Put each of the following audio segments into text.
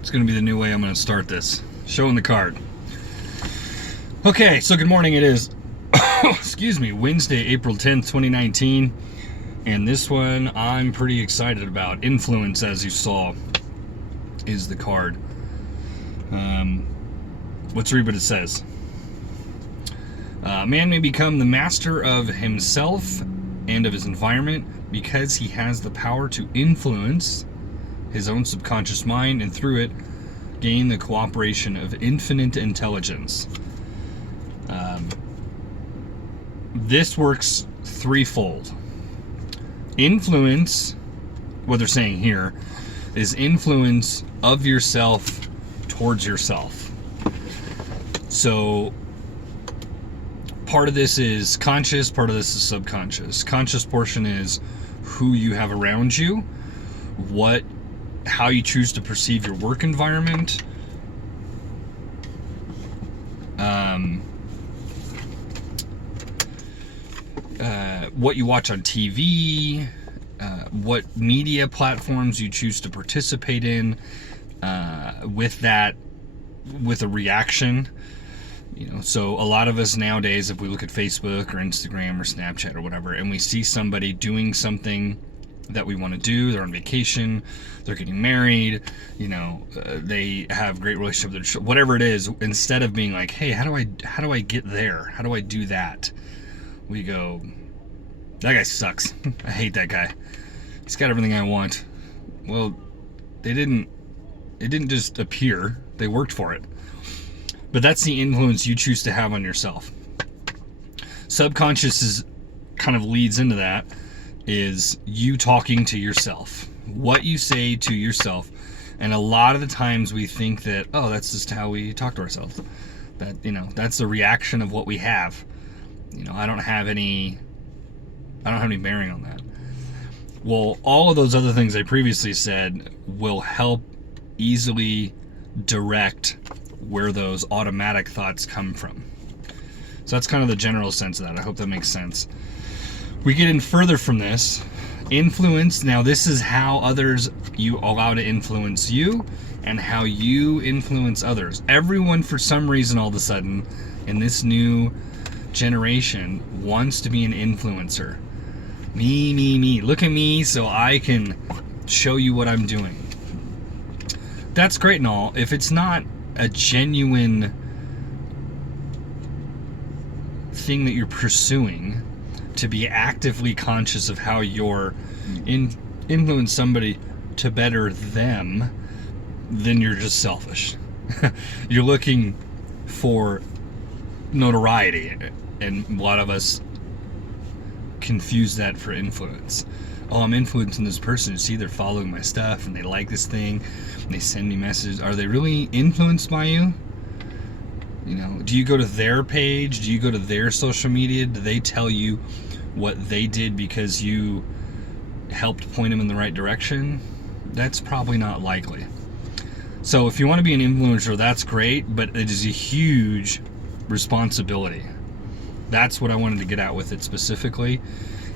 It's going to be the new way I'm going to start this. Showing the card. Okay, so good morning. It is, excuse me, Wednesday, April 10th, 2019. And this one I'm pretty excited about. Influence, as you saw, is the card. Let's read what it says. Man may become the master of himself and of his environment because he has the power to influence his own subconscious mind, and through it gain the cooperation of infinite intelligence. This works threefold. Influence, what they're saying here, is influence of yourself towards yourself. So part of this is conscious, part of this is subconscious. Conscious portion is who you have around you, how you choose to perceive your work environment, what you watch on TV, what media platforms you choose to participate in, with a reaction. So a lot of us nowadays, if we look at Facebook or Instagram or Snapchat or whatever, and we see somebody doing something that we want to do, they're on vacation, they're getting married, they have great relationship with their, whatever it is, instead of being like, hey, how do I get there? How do I do that? We go, that guy sucks. I hate that guy. He's got everything I want. Well, it didn't just appear. They worked for it. But that's the influence you choose to have on yourself. Subconscious kind of leads into that, is you talking to yourself. What you say to yourself. And a lot of the times we think that, oh, that's just how we talk to ourselves. That, that's the reaction of what we have. I don't have any bearing on that. Well, all of those other things I previously said will help easily direct where those automatic thoughts come from. So that's kind of the general sense of that. I hope that makes sense. We get in further from this. Influence. Now, this is how others you allow to influence you and how you influence others. Everyone, for some reason, all of a sudden, in this new generation, wants to be an influencer. Me. Look at me so I can show you what I'm doing. That's great and all. If it's not a genuine thing that you're pursuing, to be actively conscious of how you're influence somebody to better them, then you're just selfish. You're looking for notoriety, and a lot of us confuse that for influence. Oh, I'm influencing this person. See, they're following my stuff and they like this thing and they send me messages. Are they really influenced by you? Do you go to their page? Do you go to their social media? Do they tell you what they did because you helped point them in the right direction? That's probably not likely. So if you want to be an influencer, that's great, but it is a huge responsibility. That's what I wanted to get at with it specifically.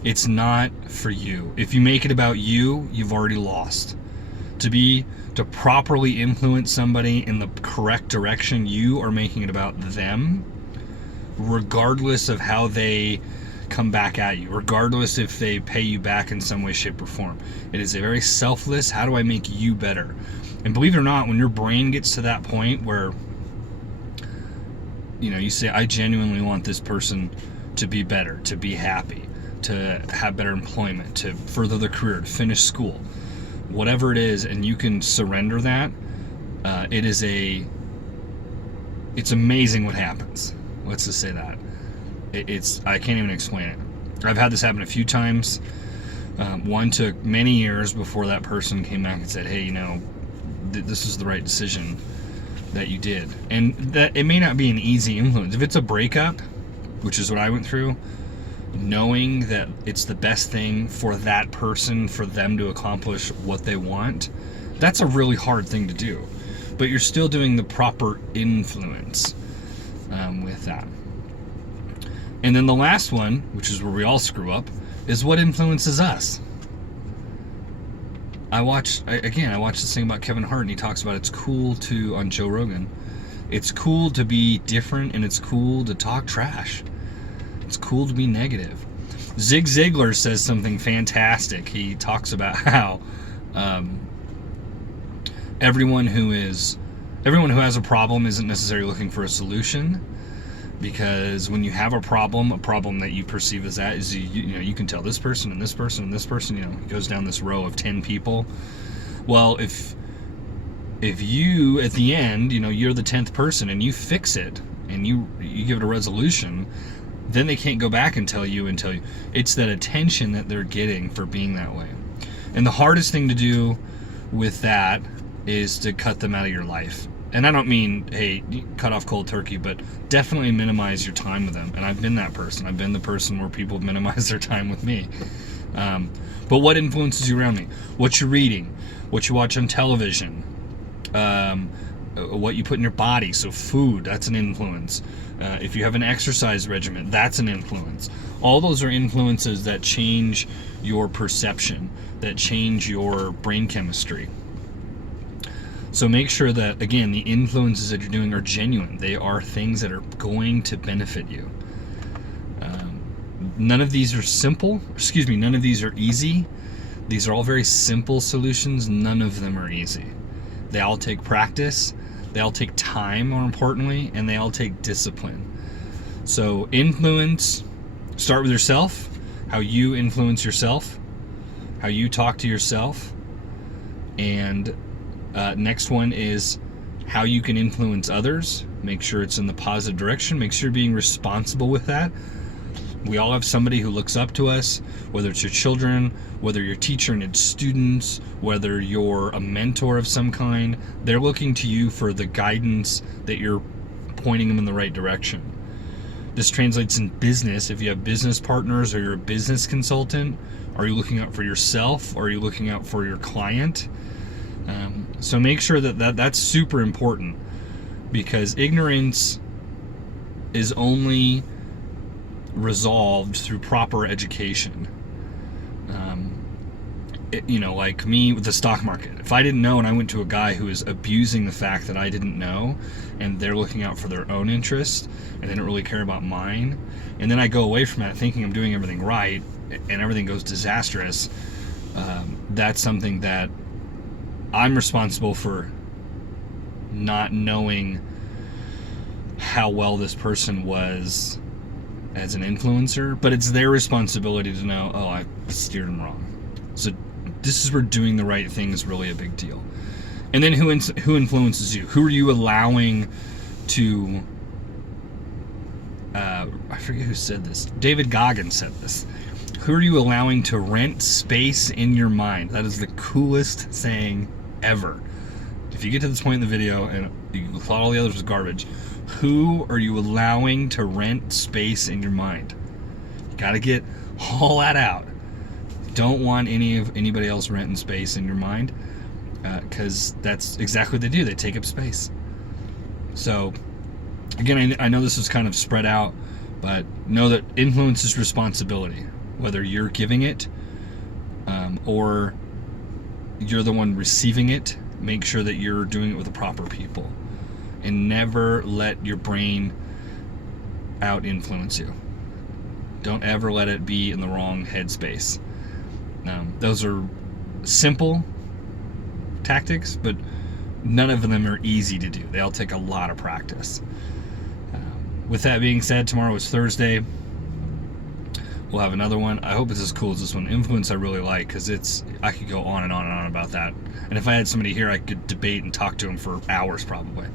It's not for you. If you make it about you, you've already lost. To properly influence somebody in the correct direction, you are making it about them, regardless of how they come back at you, regardless if they pay you back in some way, shape, or form. It is a very selfless, how do I make you better? And believe it or not, when your brain gets to that point where you say, I genuinely want this person to be better, to be happy, to have better employment, to further their career, to finish school, whatever it is, and you can surrender that, it's amazing what happens. Let's just say that. I can't even explain it. I've had this happen a few times. One took many years before that person came back and said, hey, this is the right decision that you did. And that it may not be an easy influence. If it's a breakup, which is what I went through, knowing that it's the best thing for that person, for them to accomplish what they want, that's a really hard thing to do. But you're still doing the proper influence with that. And then the last one, which is where we all screw up, is what influences us. I watched this thing about Kevin Hart, and he talks about it's cool to, on Joe Rogan, it's cool to be different, and it's cool to talk trash. It's cool to be negative. Zig Ziglar says something fantastic. He talks about how everyone who has a problem isn't necessarily looking for a solution, because when you have a problem that you perceive as that is, you can tell this person and this person and this person, he goes down this row of 10 people. Well, if you at the end, you're the 10th person and you fix it and you give it a resolution, then they can't go back and tell you. It's that attention that they're getting for being that way. And the hardest thing to do with that is to cut them out of your life. And I don't mean, hey, cut off cold turkey, but definitely minimize your time with them. And I've been that person. I've been the person where people minimize their time with me. But what influences you around me? What you're reading, what you watch on television, what you put in your body. So food, that's an influence. If you have an exercise regimen, that's an influence. All those are influences that change your perception, that change your brain chemistry. So make sure that, again, the influences that you're doing are genuine. They are things that are going to benefit you. None of these are simple. None of these are easy. These are all very simple solutions. None of them are easy. They all take practice. They all take time, more importantly, and they all take discipline. So influence, start with yourself, how you influence yourself, how you talk to yourself, and next one is how you can influence others. Make sure it's in the positive direction. Make sure you're being responsible with that. We all have somebody who looks up to us, whether it's your children, whether you're a teacher and it's students, whether you're a mentor of some kind. They're looking to you for the guidance that you're pointing them in the right direction. This translates in business. If you have business partners or you're a business consultant, are you looking out for yourself or are you looking out for your client? So make sure that's super important, because ignorance is only resolved through proper education. Like me with the stock market. If I didn't know and I went to a guy who is abusing the fact that I didn't know, and they're looking out for their own interest and they don't really care about mine, and then I go away from that thinking I'm doing everything right and everything goes disastrous, that's something that I'm responsible for not knowing how well this person was as an influencer, but it's their responsibility to know, oh, I steered them wrong. So this is where doing the right thing is really a big deal. And then who influences you? Who are you allowing to, I forget who said this. David Goggins said this. Who are you allowing to rent space in your mind? That is the coolest saying ever. If you get to this point in the video and you thought all the others was garbage, who are you allowing to rent space in your mind? You got to get all that out. Don't want anybody else renting space in your mind, because that's exactly what they do. They take up space. So again, I know this is kind of spread out, but know that influence is responsibility, whether you're giving it or you're the one receiving it. Make sure that you're doing it with the proper people, and never let your brain out influence you. Don't ever let it be in the wrong headspace. Those are simple tactics, but none of them are easy to do. They all take a lot of practice. With that being said, tomorrow is Thursday. We'll have another one. I hope it's as cool as this one. Influence I really like, because I could go on and on and on about that. And if I had somebody here, I could debate and talk to them for hours probably.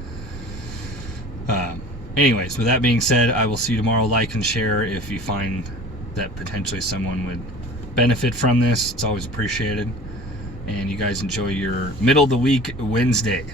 Anyways, with that being said, I will see you tomorrow. Like and share if you find that potentially someone would benefit from this. It's always appreciated. And you guys enjoy your middle of the week Wednesday.